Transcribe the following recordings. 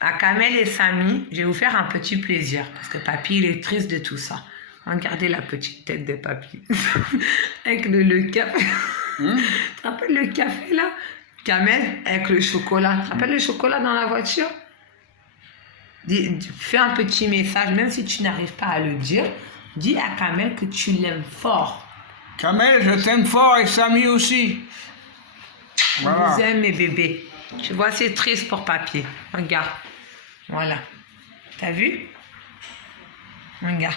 À Kamel et Samy, je vais vous faire un petit plaisir. Parce que papy, il est triste de tout ça. Regardez la petite tête de papy. Avec le café. Tu te rappelles le café là? Kamel, avec le chocolat. Tu te rappelles le chocolat dans la voiture? Fais un petit message, même si tu n'arrives pas à le dire. Dis à Kamel que tu l'aimes fort. Kamel, je t'aime fort et Samy aussi. Je Voilà. vous aime, mes bébés. Tu vois, c'est triste pour papier. Regarde. Voilà. T'as vu? Regarde.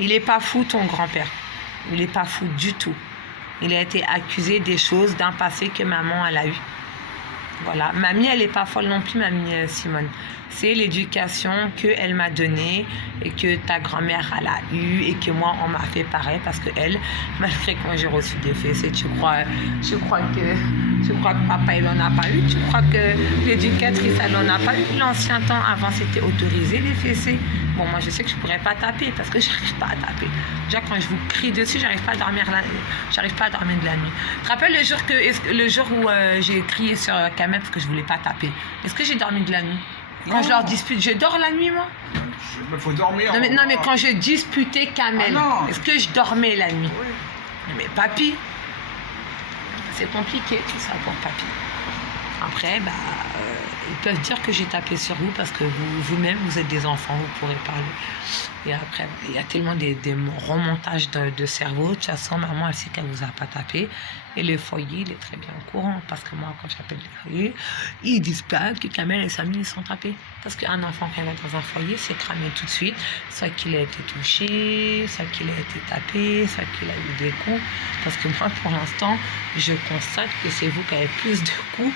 Il est pas fou, ton grand-père. Il est pas fou du tout. Il a été accusé des choses d'un passé que maman, elle a eu. Voilà. Mamie, elle n'est pas folle non plus, mamie Simone. C'est l'éducation qu'elle m'a donnée et que ta grand-mère, elle a eue et que moi, on m'a fait pareil parce que elle, malgré que moi, j'ai reçu des fessées, tu crois que papa, il en a pas eu? Tu crois que l'éducatrice, elle en a pas eu? L'ancien temps, avant, c'était autorisé, les fessées. Bon, moi, je sais que je pourrais pas taper parce que j'arrive pas à taper. Déjà, quand je vous crie dessus, j'arrive pas à dormir de la nuit. Je te rappelle le jour où j'ai crié sur Kamel parce que je voulais pas taper. Est-ce que j'ai dormi de la nuit? Quand je leur dispute, je dors la nuit, moi? Il faut dormir. Non, mais quand je disputais Kamel, est-ce que je dormais la nuit? Oui. Mais papy, c'est compliqué tout ça pour papy. Après, ils peuvent dire que j'ai tapé sur vous parce que vous-même, vous êtes des enfants, vous pourrez parler. Et après, il y a tellement des remontages de cerveau. De toute façon, maman, elle sait qu'elle ne vous a pas tapé. Et le foyer, il est très bien au courant. Parce que moi, quand j'appelle les foyers, ils disent pas que Kamel et Samy, ils sont tapés. Parce qu'un enfant, quand il va dans un foyer, c'est cramé tout de suite. Soit qu'il a été touché, soit qu'il a été tapé, soit qu'il a eu des coups. Parce que moi, pour l'instant, je constate que c'est vous qui avez plus de coups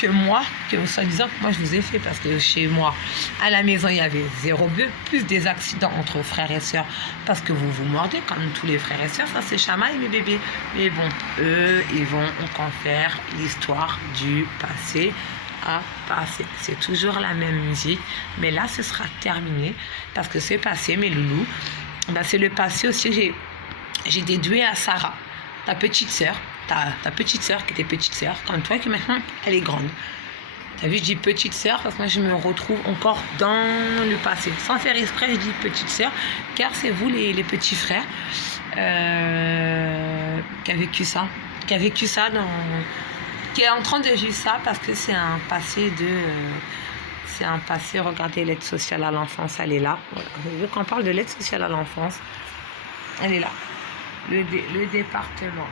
que moi, que soi-disant que moi je vous ai fait, parce que chez moi, à la maison, il y avait 0 but, plus des accidents entre frères et sœurs, parce que vous vous mordez, comme tous les frères et sœurs, ça c'est chamaille, mes bébés. Mais bon, eux, ils vont encore faire l'histoire du passé à passer. C'est toujours la même musique, mais là, ce sera terminé, parce que c'est passé, mes loulous, c'est le passé aussi. J'ai déduit à Sarah, ta petite sœur, ta petite sœur qui était petite sœur, comme toi, qui maintenant, elle est grande. T'as vu, je dis petite sœur parce que moi, je me retrouve encore dans le passé. Sans faire exprès, je dis petite sœur, car c'est vous, les petits frères, qui a vécu ça. Qui est en train de vivre ça parce que c'est un passé regardez, l'aide sociale à l'enfance, elle est là. Voilà. Quand on parle de l'aide sociale à l'enfance, elle est là. Le département.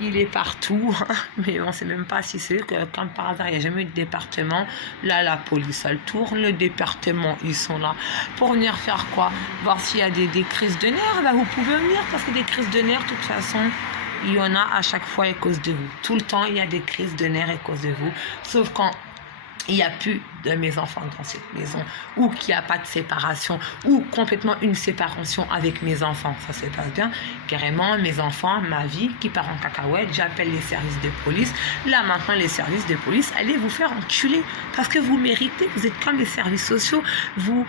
Il est partout, mais on ne sait même pas si c'est que, comme par hasard, il n'y a jamais eu de département. Là, la police, elle tourne. Le département, ils sont là. Pour venir faire quoi? Voir s'il y a des crises de nerfs. Vous pouvez venir, parce que des crises de nerfs, de toute façon, il y en a à chaque fois à cause de vous. Tout le temps, il y a des crises de nerfs à cause de vous. Sauf quand il n'y a plus de mes enfants dans cette maison, ou qu'il n'y a pas de séparation, ou complètement une séparation avec mes enfants. Ça se passe bien. Carrément, mes enfants, ma vie, qui part en cacahuète, j'appelle les services de police. Là, maintenant, les services de police, allez vous faire enculer. Parce que vous méritez, vous êtes comme les services sociaux. Vous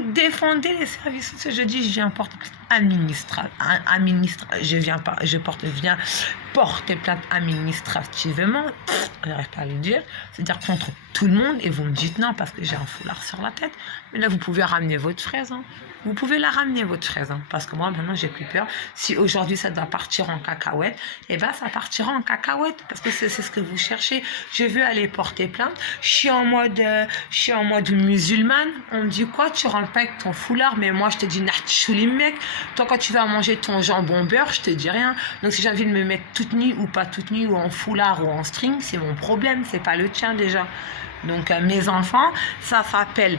défendez les services sociaux. Je dis, je viens porter viens porter plainte administrativement. Je n'arrive pas à le dire. C'est-à-dire contre tout le monde, et vous me dites non parce que j'ai un foulard sur la tête. Mais là, vous pouvez ramener votre fraise. Vous pouvez la ramener, votre fraise. Parce que moi, maintenant, j'ai plus peur. Si aujourd'hui, ça doit partir en cacahuète, ça partira en cacahuète. Parce que c'est ce que vous cherchez. Je veux aller porter plainte. Je suis en mode musulmane. On me dit quoi? Tu rentres pas avec ton foulard. Mais moi, je te dis, Natchoulim, mec. Toi, quand tu vas manger ton jambon beurre, je te dis rien. Donc, si j'ai envie de me mettre toute nue ou pas toute nue, ou en foulard ou en string, c'est mon problème. C'est pas le tien, déjà. Donc, mes enfants, ça s'appelle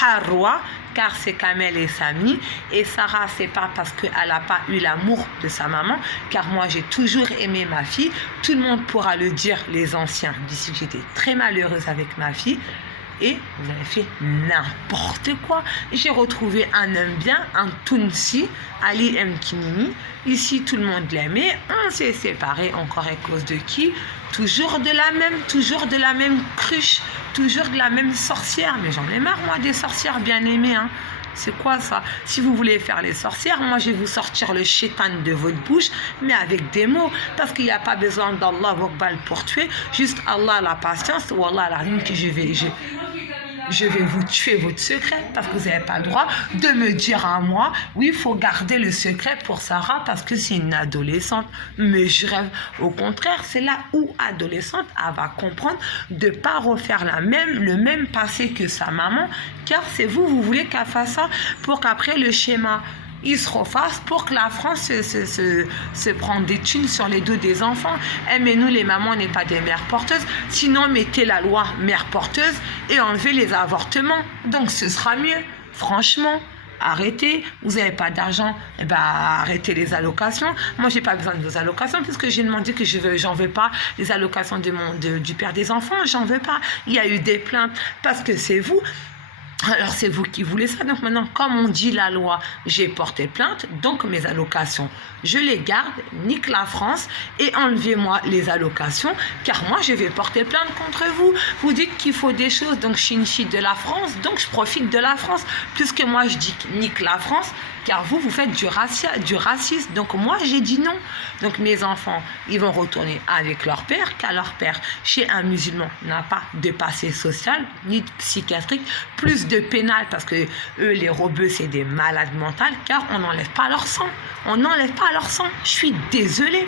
Harwa, car c'est Kamel et Samy. Et Sarah, c'est pas parce qu'elle n'a pas eu l'amour de sa maman, car moi, j'ai toujours aimé ma fille. Tout le monde pourra le dire, les anciens, d'ici que j'étais très malheureuse avec ma fille. Et vous avez fait n'importe quoi. J'ai retrouvé un homme bien, un Tounsi, Ali Mkinini. Ici, tout le monde l'aimait. On s'est séparés encore à cause de qui? Toujours de la même cruche, toujours de la même sorcière. Mais j'en ai marre, moi, des sorcières bien aimées. C'est quoi ça? Si vous voulez faire les sorcières, moi je vais vous sortir le shaitan de votre bouche, mais avec des mots. Parce qu'il n'y a pas besoin d'Allah Akbar pour tuer. Juste Allah la patience, ou Allah la ligne que je vais vous tuer votre secret parce que vous n'avez pas le droit de me dire à moi, oui, il faut garder le secret pour Sarah parce que c'est une adolescente. Mais je rêve. Au contraire, c'est là où adolescente, elle va comprendre de ne pas refaire le même passé que sa maman, car c'est vous voulez qu'elle fasse ça pour qu'après le schéma il se refasse pour que la France se prenne des thunes sur les dos des enfants. Mais nous, les mamans, on n'est pas des mères porteuses. Sinon, mettez la loi mère porteuse et enlevez les avortements. Donc, ce sera mieux. Franchement, arrêtez. Vous n'avez pas d'argent, arrêtez les allocations. Moi, j'ai pas besoin de vos allocations puisque j'ai demandé que j'en veux pas. Les allocations du père des enfants, j'en veux pas. Il y a eu des plaintes parce que c'est vous. Alors, c'est vous qui voulez ça. Donc, maintenant, comme on dit la loi, j'ai porté plainte. Donc, mes allocations, je les garde, nique la France et enlevez-moi les allocations. Car moi, je vais porter plainte contre vous. Vous dites qu'il faut des choses. Donc, je suis une fille de la France. Donc, je profite de la France. Puisque moi, je dis nique la France. Car vous faites du racisme. Donc, moi, j'ai dit non. Donc, mes enfants, ils vont retourner avec leur père, car leur père, chez un musulman, n'a pas de passé social, ni de psychiatrique, plus de pénal, parce que eux, les rebeux, c'est des malades mentales, car on n'enlève pas leur sang. On n'enlève pas leur sang. Je suis désolée.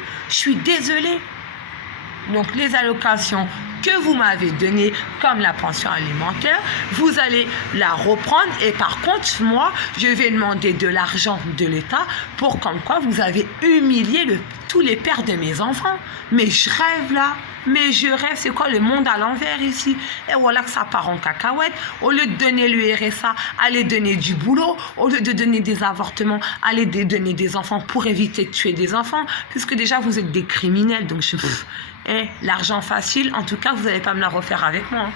Donc, les allocations que vous m'avez données, comme la pension alimentaire, vous allez la reprendre. Et par contre, moi, je vais demander de l'argent de l'État pour comme quoi vous avez humilié tous les pères de mes enfants. Mais je rêve là. Mais je rêve, c'est quoi le monde à l'envers ici? Et voilà que ça part en cacahuète. Au lieu de donner le RSA, allez donner du boulot. Au lieu de donner des avortements, allez donner des enfants pour éviter de tuer des enfants. Puisque déjà, vous êtes des criminels. Donc, l'argent facile, en tout cas, vous n'allez pas me la refaire avec moi.